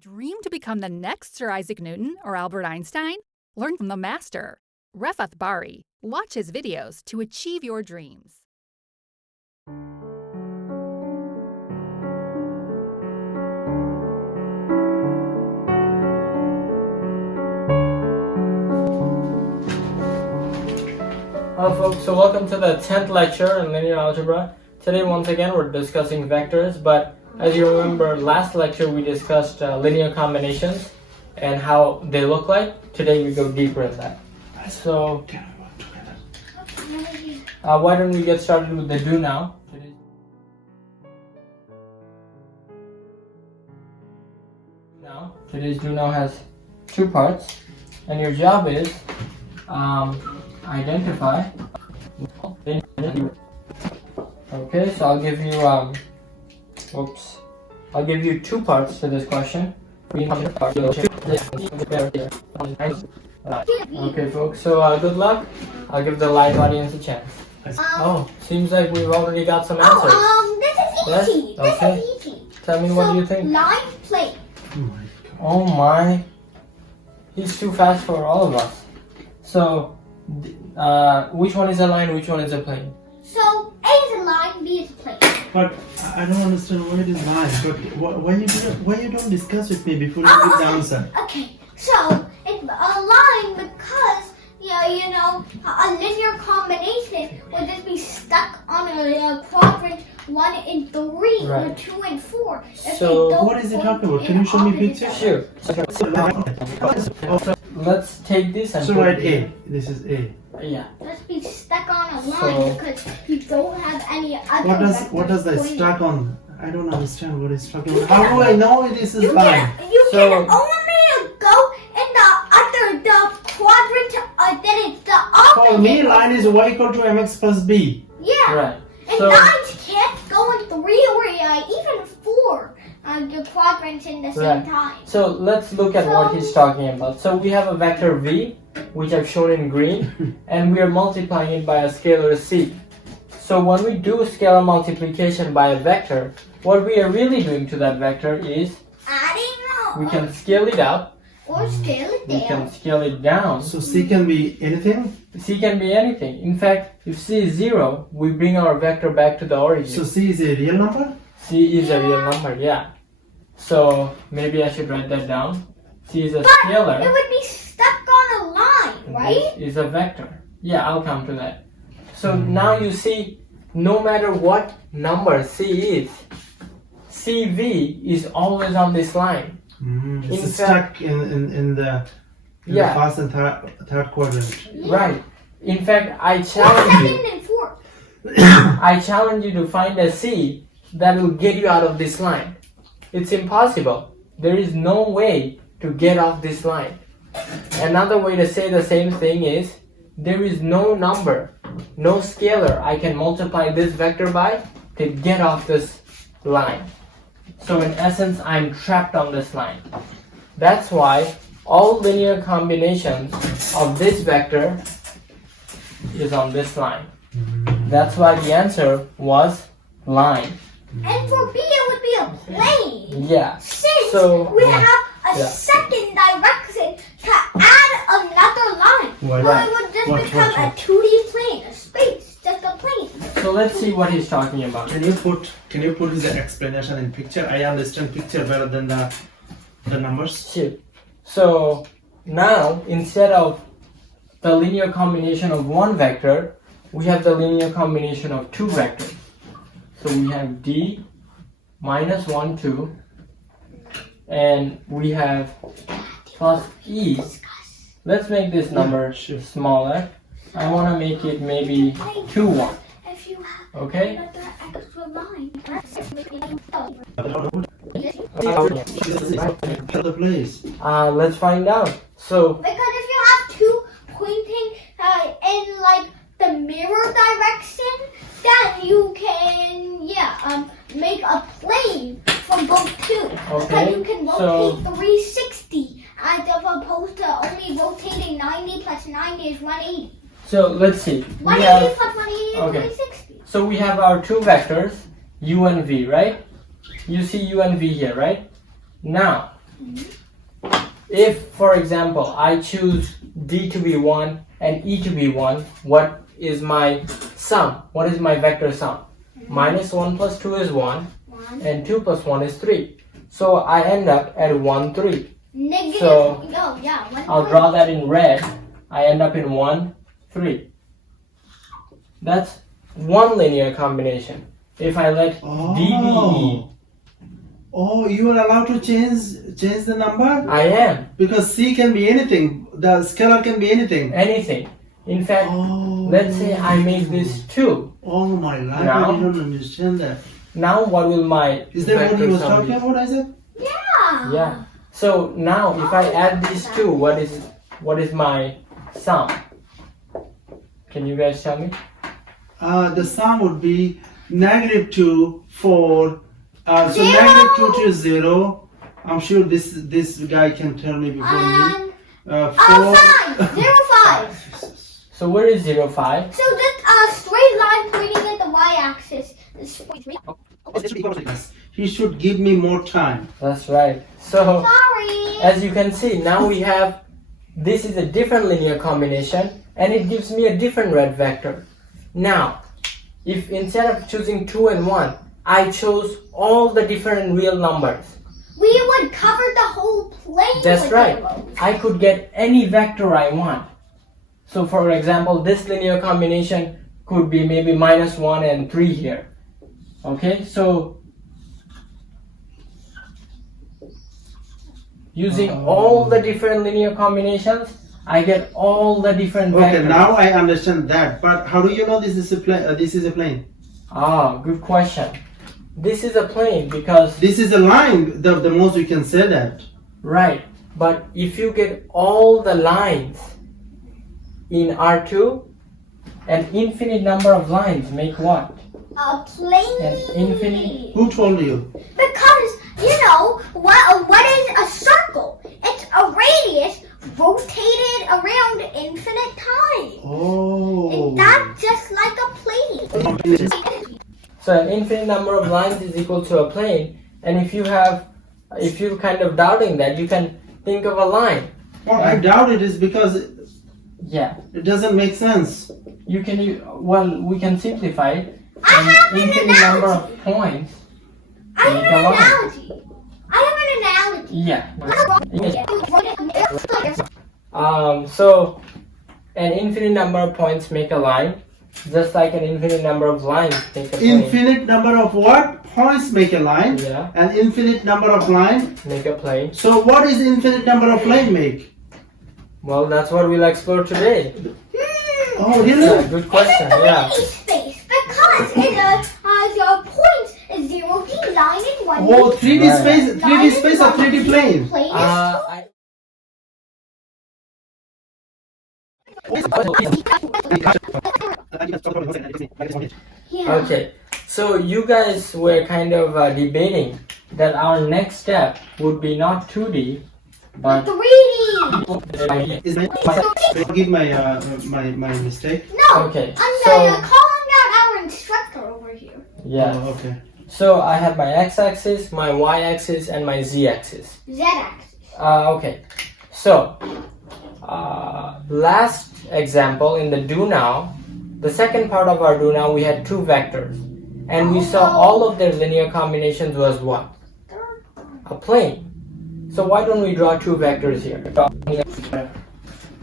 Dream to become the next Sir Isaac Newton or Albert Einstein? Learn from the master. Refat Bari. Watch his videos to achieve your dreams. Hello folks, so welcome to the 10th lecture in linear algebra. Today once again we're discussing vectors, but as you remember last lecture we discussed linear combinations and how they look like. Today we go deeper in that. So why don't we get started with the do now. Today's do now has two parts, and your job is identify. Okay, so I'll give you I'll give you two parts to this question. Okay folks, so good luck. I'll give the live audience a chance. Seems like we've already got some answers. This is easy. Yes? Okay. This is easy. Tell me, what do you think? Line plate. Oh my, he's too fast for all of us. So which one is a line, which one is a plane? So A is a line, B is a plane. But I don't understand why it is line. But why you don't discuss with me before you give the answer? Okay, so it's a line because you know a linear combination would just be stuck on a quadrant 1 and 3 or Right. 2 and 4. If So they don't what is it point talking about? in Can you show me opposite picture? Sure. Let's take this and So put write it A. This is A. Yeah. Just be stuck on a line So- because you don't have any other. What does the vectors stuck pointing. on? I don't understand what is talking about. How do I know this is line? You So- can only go in the quadrant, then it's the opposite. For me, line is y equal to mx plus b. Yeah. Right. And So- lines can't go in 3 or even 4 the quadrants in the same Right. time. So let's look at what he's talking about. So we have a vector v, which I've shown in green, and we are multiplying it by a scalar c. So when we do scalar multiplication by a vector, what we are really doing to that vector is Adding we can scale it up, or scale it we can down. scale it down. So c can be anything. C can be anything. In fact, if c is 0, we bring our vector back to the origin. So c is a real number. C is a real number, yeah. So maybe I should write that down. C is a But scalar. it would be stuck on a line, right? This is a vector. Yeah, I'll come to that. So now you see, no matter what number C is, CV is always on this line. In It's fact- stuck in the Yeah. first and third quadrant. Right. In fact, I Or challenge second you. and fourth. I challenge you to find a C that will get you out of this line. It's impossible. There is no way to get off this line. Another way to say the same thing is, there is no number, no scalar I can multiply this vector by to get off this line. So in essence, I'm trapped on this line. That's why all linear combinations of this vector is on this line. That's why the answer was line. And for B, it would be a plane. Yeah. Since So- we have a Yeah. second direction to add another line. What? So it would just What? become a 2D plane, a space, just a plane. So let's see what he's talking about. Can you put the explanation in picture? I understand picture better than the numbers. Sure. So now instead of the linear combination of one vector, we have the linear combination of two vectors. So we have d minus 1, 2, and we have plus e. Let's make this number Sure. smaller. I want to make it maybe 2, 1. If you have Okay? another extra line. The place. Let's find out. So Because if you have two pointing in like the mirror direction, then you can make a plane from both two. Okay, Because you can so- rotate 360 as opposed to only rotating 90 plus 90 is 180. So let's see. We 180 have, plus 180 is okay. 360. So we have our two vectors, u and v, right? You see u and v here, right? Now, If, for example, I choose D to be 1 and E to be 1, what is my sum? What is my vector sum? Minus 1 plus 2 is 1, and 2 plus 1 is 3. So I end up at 1, 3. Negative. So, Oh, yeah. I'll draw that in red. I end up in 1, 3. That's one linear combination. If I let D be E, Oh, you are allowed to change the number? I am. Because C can be anything. The scalar can be anything. Anything. In fact, Oh. let's say I make this 2. Oh my life, Now- I didn't understand that. Now what will my Is that what vector he was sum talking be? about, Isaac? Yeah. Yeah. So now if I add these two, what is my sum? Can you guys tell me? The sum would be -2, 4. So Zero. -2 to 0. I'm sure this guy can tell me before me. 4. 5. 0, 5. So where is 0, 5? So that's a straight line pointing at the y-axis. He should give me more time. That's right. So Sorry. as you can see, now we have, this is a different linear combination and it gives me a different red vector. Now, if instead of choosing 2 and 1, I chose all the different real numbers, We would cover the whole plane that's with right, arrows. I could get any vector I want. So for example, this linear combination could be maybe -1 and 3 here. Okay, so using all the different linear combinations, I get all the different vectors. Okay, now I understand that. But how do you know this is a plane? This is a plane. Ah, good question. This is a plane because, This is a line. The most we can say that. right, but if you get all the lines in R2, an infinite number of lines make what? A plane. An infinite. Who told you? Because, what is a circle? It's a radius rotated around infinite time. Oh. And that's just like a plane. So an infinite number of lines is equal to a plane, and if you're kind of doubting that, you can think of a line. Well, I doubt it is because Yeah, it doesn't make sense. you can. Well, we can simplify it. I have An an infinite number of analogy. points. I have Make an a line. analogy. I have an analogy. Yeah. Yeah. So an infinite number of points make a line, just like an infinite number of lines make a plane. Infinite number of what? Points make a line. Yeah, An infinite number of line. make a plane. So what is infinite number of line make? Well, that's what we'll explore today. Oh, Yeah, really? good question. Yeah. Space because the points is 0D line and 1D. Oh, 3D Right. space, 3D space or 3D plane? Plane is I, yeah. okay. So you guys were kind of debating that our next step would be not 2D, but 3D. Is my forgive my mistake? No. Okay, I'm so- calling out our instructor over here. yeah. Oh, okay. So I have my x-axis, my y-axis, and my z-axis. Z-axis. Okay, so last example in the do now, the second part of our do now, we had two vectors, and we saw all of their linear combinations was what? A plane. So why don't we draw two vectors here?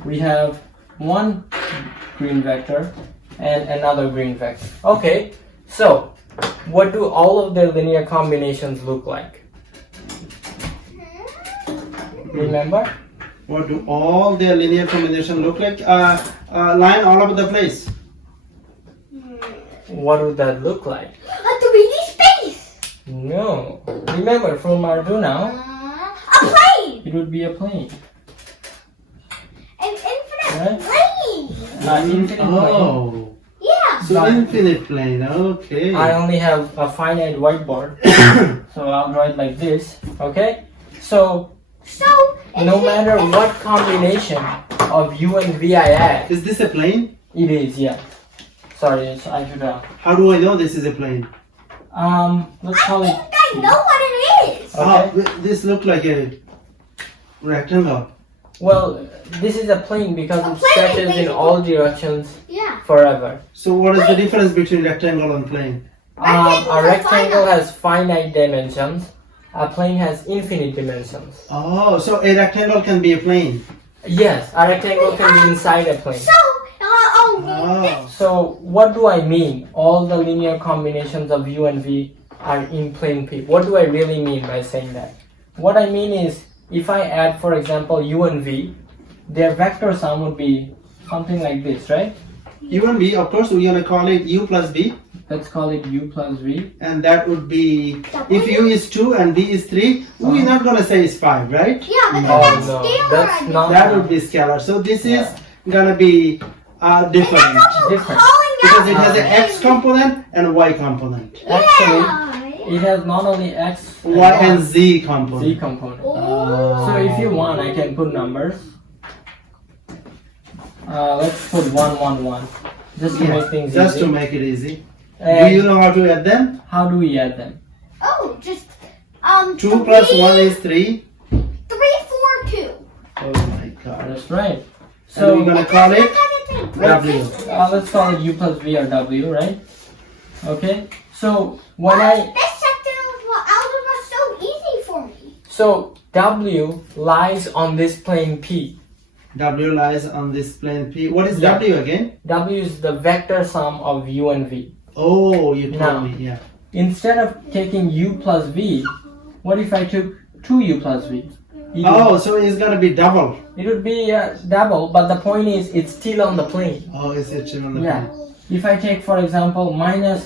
We have one green vector and another green vector. Okay, so what do all of their linear combinations look like? Remember? What do all their linear combination look like? Line all over the place. What would that look like? A 3D space. No. Remember, from our do now, A plane. it would be a plane. An infinite Right. plane. Infinite plane. Oh, Yeah. so But- infinite plane. Okay. I only have a finite whiteboard, so I'll draw it like this. Okay? So, So no matter what combination of u and v I add, Is this a plane? it is, yeah. Sorry, I should How do I know this is a plane? let's call I it think I know what it is. Okay. Oh, this look like a rectangle. Well, this is a plane because A it plane, stretches in basically. all directions Yeah. forever. So what is the difference between rectangle and plane? Rectangles A are rectangle finite. has finite dimensions. A plane has infinite dimensions. Oh, so a rectangle can be a plane. Yes, a rectangle can be inside a plane. So, Oh. So what do I mean? All the linear combinations of u and v are in plane P. What do I really mean by saying that? What I mean is, if I add, for example, u and v, their vector sum would be something like this, right? U and v, of course, we're gonna call it u plus v, Let's call it u plus v. and that would be if u is 2 and v is 3, we're not gonna say it's 5, right? yeah, because Oh, that's no, scalar. that's I not- That would be scalar. So this is Yeah. gonna be different Different. because it has an x component and a y component, Actually, it has not only x and y and y, z component. z component. Oh. So if you want, I can put numbers. Let's put 1, 1, 1, just to make things Just easy. to make it easy. And Do you know how to add them? how do we add them? Oh, just 2 plus 1 is 3. 3, 4, 2. Oh my god. That's right. So So we're gonna call it W. let's call it u plus v or w, right? Okay. So when This section of algebra is so easy for me. so w lies on this plane P. W lies on this plane P. What is Yeah. W again? W is the vector sum of u and v. Oh, you told Now. me, yeah. Instead of taking u plus v, what if I took 2u plus v? Oh, so it's gonna be double. It would be double, but the point is it's still on the plane. Oh, is it on the Yeah. plane? If I take, for example, minus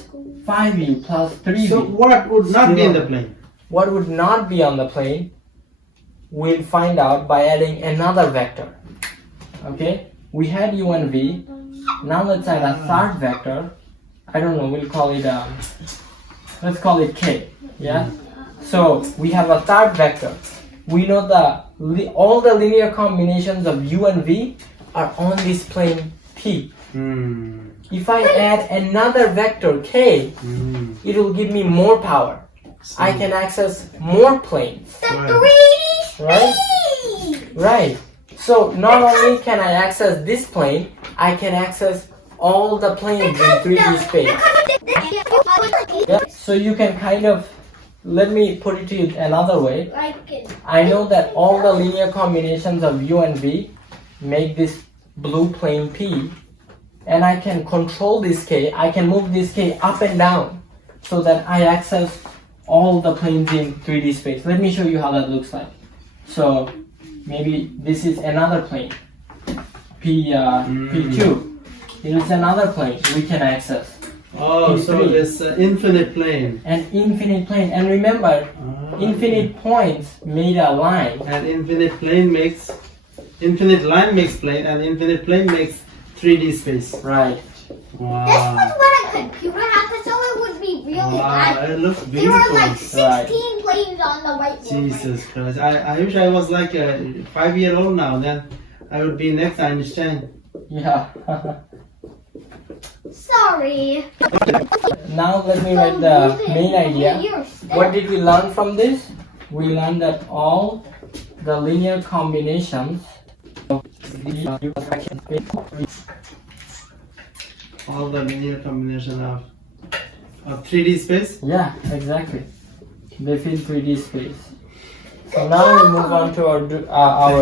5u plus 3v, So what would not be in the plane? what would not be on the plane, we'll find out by adding another vector. Okay? We had u and v. Now let's add a third vector. I don't know, we'll call it, let's call it k. Yeah? So we have a third vector. We know all the linear combinations of u and v are on this plane P. Hmm. If I add another vector k, Hmm. it will give me more power. I can access more planes. The Right. 3D Right? speed. Right. So not only can I access this plane, I can access all the planes in 3D space. Yeah. So you can kind of, let me put it to you another way. I know that all the linear combinations of u and v make this blue plane P, and I can control this k. I can move this k up and down so that I access all the planes in 3D space. Let me show you how that looks like. So maybe this is another plane, P2. It is another plane we can access. Oh, so P3. it's infinite plane. An infinite plane. And remember, infinite points made a line. And infinite line makes plane, and infinite plane makes 3D space. Right. This Wow. was what a computer had, so it would be really Wow, bad. it looks There were like beautiful. 16 planes on the whiteboard. Jesus Christ. I wish I was like a 5-year-old now, then I would be next Einstein. Yeah. Sorry. Now let me write the main idea. You're What did we learn from this? We learned that all the linear combinations of All the linear combination of 3D space. yeah, exactly. They fill 3D space. So now we move on to our